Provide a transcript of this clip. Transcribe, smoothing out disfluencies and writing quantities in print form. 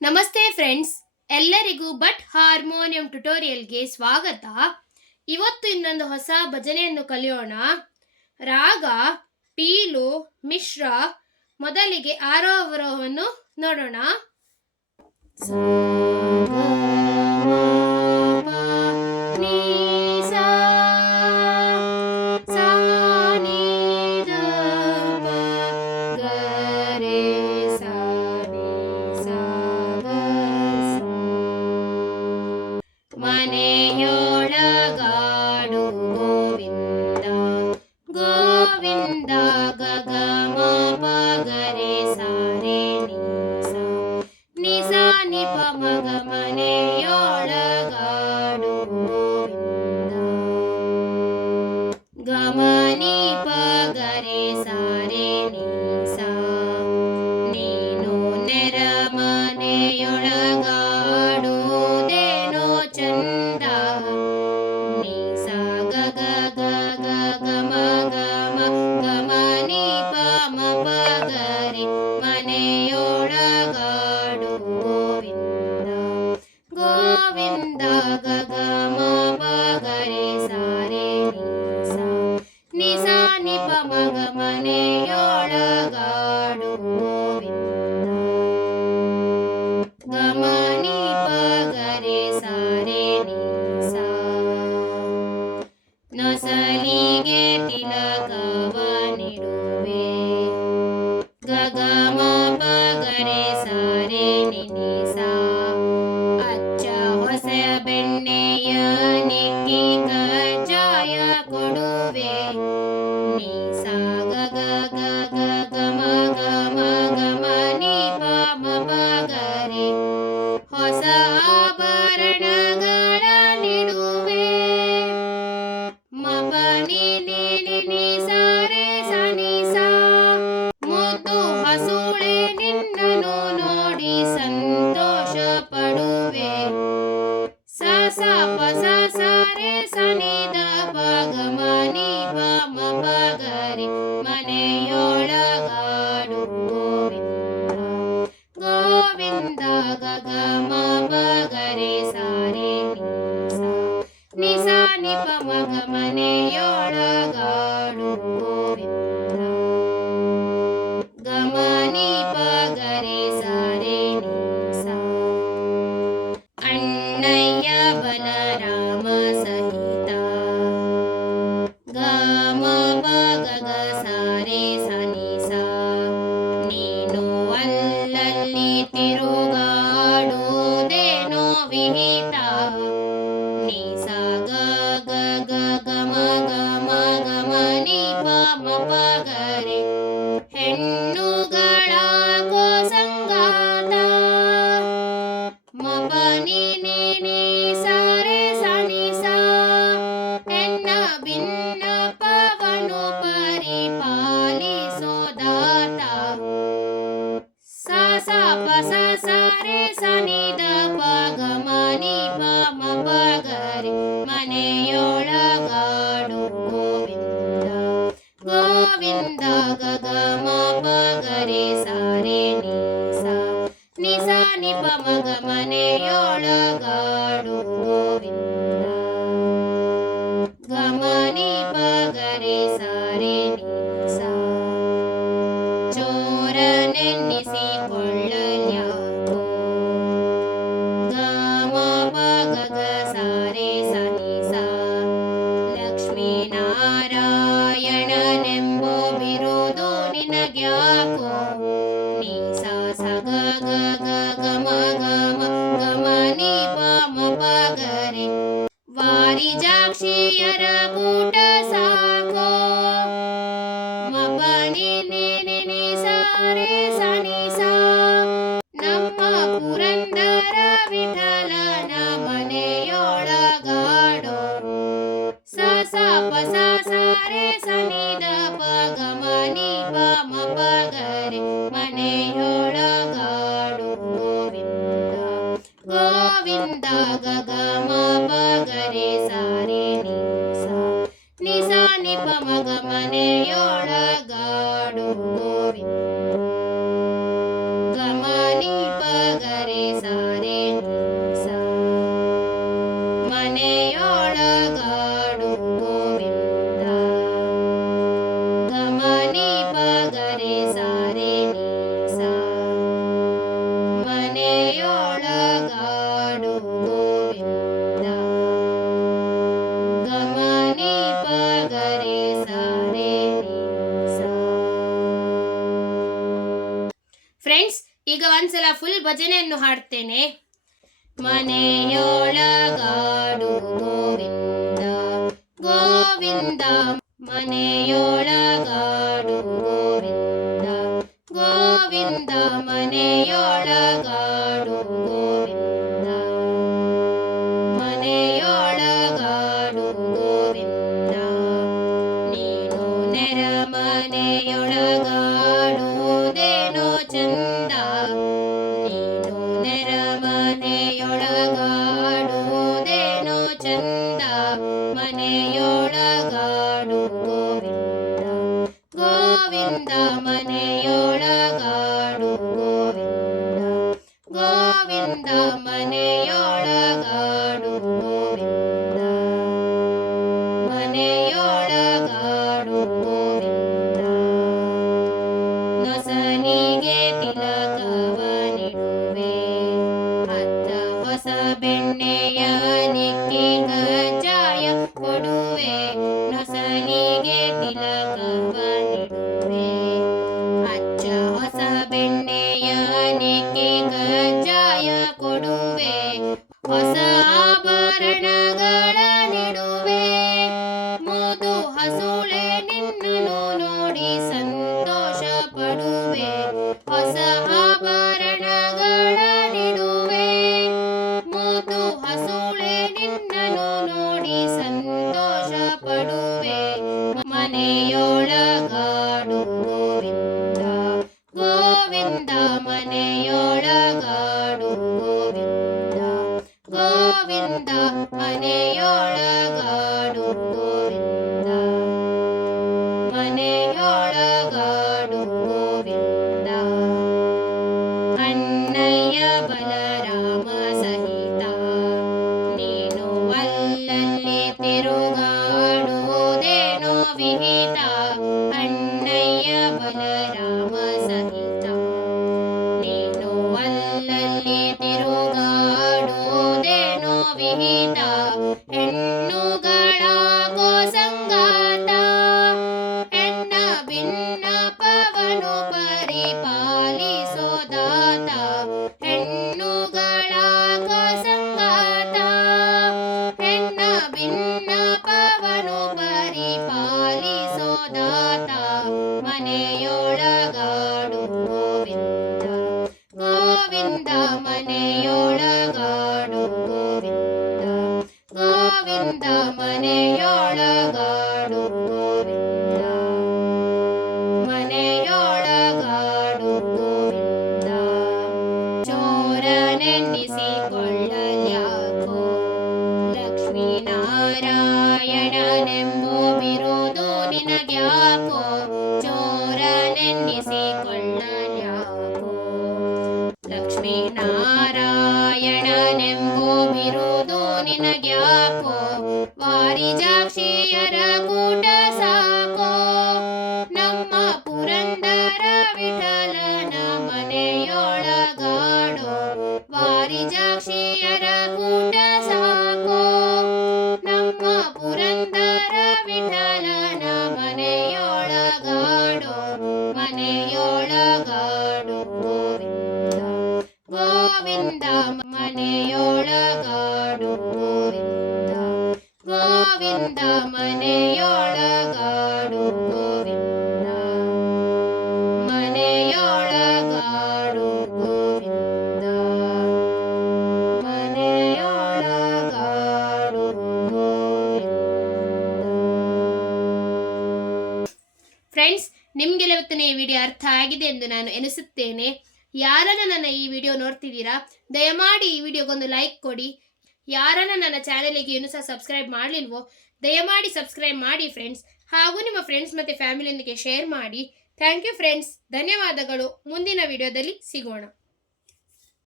ನಮಸ್ತೆ ಫ್ರೆಂಡ್ಸ್, ಎಲ್ಲರಿಗೂ but harmonium ಟ್ಯುಟೋರಿಯಲ್ಗೆ ಸ್ವಾಗತ. ಇವತ್ತು ಇನ್ನೊಂದು ಹೊಸ ಭಜನೆಯನ್ನು ಕಲಿಯೋಣ. ರಾಗ ಪೀಲು ಮಿಶ್ರ. ಮೊದಲಿಗೆ ಆರೋಹವನ್ನು ನೋಡೋಣ. ಮನೆಯೊಳಗಾಡು ಗೋವಿಂದ ಗೋವಿಂದ ಗಗಮ ಪಗರೆ ಸಾರೆ ನಿಸ ನಿಸ ನಿಪ ಮಗ ಮನೆಯೊಳಗಾಡು ಗೋವಿಂದ ಗಮನಿ ಪಗರೆ ಸಾರೆ ನಿಸ ನೀನು ನೆರ ಮನೆಯೊಳಗಾಡುವುದೇನೋ ಚಂದ ನಿಸ ಗಗ ಗಗ ಗಮ ಗಮ ಗಮನಿ ಪಮ ಪಗರೆ ಮನೆಯೊಳಗಾಡು ಗೋವಿಂದ ಗೋವಿಂದ ಗಗಮ ಪಗರೆ ಸಾರೆ ನಿಸ ನಿಸ ನಿಪ ಮಗ ಮನೆಯೊಳಗಾಡು ಗೋವಿಂದ ಗಮನಿ ಪಗರೆ ಸಾರೆ ನಿಸ ನೊಸಲಿಗೆ ತಿಲಕವ ನಿಡುವೆ ಗಗಮ ಪಗರೆ ಸಾರೆ ನಿಸ ಅಚ್ಚ ಹೊಸ ಬೆಣ್ಣೆಯ ನಿಕ್ಕಿ ಕಜ್ಜಾಯ ಕೊಡುವೆ ನಿಸ ಗಗ ಗಗ ಗಮ ಗಮ ಗಮ ನಿ ಪಮ ಪಗರೆ ಹೊಸ ಆಭರಣಗಳ ನಿಡುವೆ ಮಪ ನಿ ನಿ ನಿ ನಿ ಸಾರೆ ಸನಿ ಸಾ ಮುದ್ದು ಹಸುಳೆ ನಿನ್ನನು ನೋಡಿ ಸಂತೋಷ ಪಡುವೆ ಸ ಸ ಪ ಸ ಸಾರೆ ಸನಿ ದ ಪ ಗಮ ನಿ ಪಮ ಪಗರೆ ಮನೆಯೊಳಗಾಡು ಗೋವಿಂದ ಗೋವಿಂದ ಗಗಮ ಪಗರೆ ಸಾರೆ ನಿಸ ನಿಸ ನಿಪ ಮಗ ಮನೆಯೊಳಗಾಡು ಗೋವಿಂದ ಗಮನಿ ಪಗರೆ ಸಾರೆ ನಿಸ ಅಣ್ಣಯ್ಯ ಬಲರಾಮ ಸಹಿತ ಗಮ ಪಗಗ ಸಾರೆ ಸನಿಸ ನೀನು ಅಲ್ಲಲ್ಲಿ ತಿರುಗಾಡುವುದೇನೋ ವಿಹಿತ ನಿಸ ಗಗ ಗಮ ಗಮ ಗಮ ನಿ ಪಮ ಪಗರೆ ಹೆಣ್ಣುಗಳ ಕೋಸಂಗಾತ ಮಪ ನಿ ನಿ ನಿ ಸಾರೆ ಸನಿ ಸಾ ಎನ್ನ ಭಿನ್ನಪವನು ಪರಿಪಾಲಿಸೋದಾತ ಸ ಸ ಪ ಸ ಸಾರೆ ಸನಿ ದ ಪ ಗಮ ನಿ ಪಮ ಪಗರೆ ಮನೆಯೊಳಗಾಡು ಗೋವಿಂದ ಗೋವಿಂದ ಗಗಮ ಪಗರೆ ಸಾರೆ ನಿಸ ನಿಸ ನಿಪ ಮಗ ಮನೆಯೊಳಗಾಡು ಗೋವಿಂದ ಗಮನಿ ಪಗರೆ ಸಾರೆ ನಿಸ ಚೋರನೆನ್ನಿಸಿಕೊಳ್ಳಲ್ಯಾಕೋ ಗಮ ಪಗಗ ಸಾರೆ ಸನಿಸ ಲಕ್ಷ್ಮೀನಾರಾಯಣನೆಂಬೋ ಬಿರುದು ನಿನಗ್ಯಾಕೋ ನಿಸ ಸ ಗಗ ಗಮ ಗಮ ಗಮ ನಿ ಪಮ ಪಗರೆ ವಾರಿಜಾಕ್ಷಿಯರ ಕೂಟ ಸಾಕೋ ಮಪ ನಿ ನಿ ನಿ ನಿ ಸಾರೆ ಸನಿ ಸಾ ನಮ್ಮ ಪುರಂದರ ವಿಠಲನ ಮನೆಯೊಳಗಾಡೋ ಸ ಸ ಪ ಸ ಸಾರೆ ಸನಿ ದ ಪ ಗಮ ನಿ ಪಮ ಪಗರೆ ಮನೆಯೊಳಗಾಡು ಗೋವಿಂದ ಗೋವಿಂದ ಗಗಮ ಪಗರೆ ಸಾರೆ ನಿಸ ನಿಸ ನಿಪ ಮಗ ಮನೆಯೊಳಗಾಡು ಗೋವಿಂದ ಗಮನಿ ಪಗರೆ ಒಂದ್ಸಲ ಫುಲ್ ಭಜನೆಯನ್ನು ಹಾಡ್ತೇನೆ. ಮನೆಯೊಳಗಾಡು ಗೋವಿಂದ ಗೋವಿಂದ, ಮನೆಯೊಳಗಾಡು ಗೋವಿಂದ ಗೋವಿಂದ, ಮನೆಯೊಳಗಾಡು ಗೋವಿಂದ, ಮನೆಯೊಳಗಾಡು ಗೋವಿಂದ. ನೀನು ನೆರಮನೆಯೊಳಗಾಡುವುದೇನೋ ಚಂದ, ನೀನು ನೆರಮನೆಯೊಳಗಾಡುವುದೇನೋ ಚಂದ, ಮನೆಯೊಳಗಾಡು ಗೋವಿಂದ ಗೋವಿಂದ, ಮನೆಯೊಳಗಾಡು ಗೋವಿಂದ ಗೋವಿಂದ, ಮನೆಯೊಳಗಾಡು ಗೋವಿಂದ, ಮನೆಯೊಳಗಾಡು ಗೋವಿಂದ. ನೊಸನಿಗೆ ತಿಲಕವನಿಡುವೆ, ಅತ್ತ ಹೊಸ ಬೆಣ್ಣೆಯ ನಿಕ್ಕಿ ಕಜ್ಜಾಯ ಕೊಡುವೆ. ನೊಸನಿಗೆ ತಿಲಕವನಿಡುವೆ, ಅಚ್ಚ ಹೊಸ ಬೆಣ್ಣೆಯ ನಿಕ್ಕಿ ಕಜ್ಜಾಯ ಕೊಡುವೆ. ಹೊಸ ಆಭರಣಗಳ ನೀಡುವೆ, ಮುದು ಹಸುಳೆ ನಿನ್ನನ್ನು ನೋಡಿ ಸಂತೋಷ ಪಡುವೆ. ಹೊಸ ಆಭರಣಗಳ ನೀಡುವೆ, ಮುದು ಹಸುಳೆ ನಿನ್ನನ್ನು ನೋಡಿ ಸಂತೋಷ ಪಡುವೆ. ಮನೆಯೊಳಗಾಡು ಗೋವಿಂದ ಗೋವಿಂದ, ಮನೆಯೊಳಗಾಡು ಗೋವಿಂದ ಗೋವಿಂದ, ಮನೆಯೊಳಗಾಡು ಗೋವಿಂದ, ಮನೆಯೊಳಗಾಡು ಗೋವಿಂದ. ಅಣ್ಣಯ್ಯ ಬಲರಾಮ ಸಹಿತ ನೀನು ಅಲ್ಲಲ್ಲಿ ತಿರುಗಾಡುವುದೇನೋ ವಿಹಿತ. ಅಣ್ಣಯ್ಯ ಬಲರಾಮ ಸಹಿತ ನೀನು ಅಲ್ಲಲ್ಲಿ ತಿರುಗಾಡುವುದೇನೋ ವಿಹಿತ. ಹೆಣ್ಣುಗಳ ಗೋಸಂಗಾತ, ಹೆಣ್ಣ ಭಿನ್ನಪವನು ಪರಿಪಾಲಿಸೋದಾತ. ಹೆಣ್ಣುಗಳ ಗೋಸಂಗಾತ, ಹೆಣ್ಣ ಭಿನ್ನಪವನು ಪರಿಪಾಲಿಸೋದಾತ. ಮನೆಯೊಳಗಾಡು ಗೋವಿಂದ ಗೋವಿಂದ, ಮನೆಯೊಳಗಾಡು ಗೋವಿಂದ ಗೋವಿಂದ, ಮನೆಯೊಳಗಾಡು ಗೋವಿಂದ, ಮನೆಯೊಳಗಾಡು ಗೋವಿಂದ. ಚೋರನೆನ್ನಿಸಿಕೊಳ್ಳಲ್ಯಾಕೋ ಲಕ್ಷ್ಮೀನಾರಾಯಣನೆಂಬೋ ಬಿರುದು ನಿನಗ್ಯಾಕೋ. ಚೋರನೆನ್ನಿಸಿಕೊಳ್ಳಲ್ಯಾಕೋ ಲಕ್ಷ್ಮೀನಾರಾಯಣನೆಂಬೋ ಬಿರುದು ನಿನಗ್ಯಾಕೋ. ವಾರಿಜಾಕ್ಷಿಯರ ಕೂಟ ಸಾಕೋ, ನಮ್ಮ ಪುರಂದರ ವಿಠಲನ ಮನೆಯೊಳಗಾಡೋ. ವಾರಿಜಾಕ್ಷಿಯರ ಕೂಟ ಸಾಕೋ, ನಮ್ಮ ಪುರಂದರ ವಿಠಲನ ಮನೆಯೊಳಗಾಡೋ. ಮನೆಯೊಳಗಾಡು ಗೋವಿಂದ ಗೋವಿಂದ, ಮನೆಯೊಳಗಾಡು ಗೋವಿಂದ ಗೋವಿಂದ, ಮನೆಯೊಳಗಾಡು ಗೋವಿಂದ, ಮನೆಯೊಳಗಾಡು ಗೋವಿಂದ, ಮನೆಯೊಳಗಾಡು ಗೋವಿಂದ. ಫ್ರೆಂಡ್ಸ್, ನಿಮಗೆಲ್ಲ ಇವತ್ತಿನ ಈ ವಿಡಿಯೋ ಅರ್ಥ ಆಗಿದೆ ಎಂದು ನಾನು ಎನಿಸುತ್ತೇನೆ. ಯಾರನ್ನ ನನ್ನ ಈ ವಿಡಿಯೋ ನೋಡ್ತಿದ್ದೀರಾ, ದಯಮಾಡಿ ಈ ವಿಡಿಯೋಗೊಂದು ಲೈಕ್ ಕೊಡಿ. ಯಾರನ್ನ ನನ್ನ ಚಾನೆಲ್ಗೆ ಇನ್ನೂ ಸಹ ಸಬ್ಸ್ಕ್ರೈಬ್ ಮಾಡಲಿಲ್ವೋ ದಯಮಾಡಿ ಸಬ್ಸ್ಕ್ರೈಬ್ ಮಾಡಿ ಫ್ರೆಂಡ್ಸ್. ಹಾಗೂ ನಿಮ್ಮ ಫ್ರೆಂಡ್ಸ್ ಮತ್ತು ಫ್ಯಾಮಿಲಿಯೊಂದಿಗೆ ಶೇರ್ ಮಾಡಿ. ಥ್ಯಾಂಕ್ ಯು ಫ್ರೆಂಡ್ಸ್, ಧನ್ಯವಾದಗಳು. ಮುಂದಿನ ವಿಡಿಯೋದಲ್ಲಿ ಸಿಗೋಣ.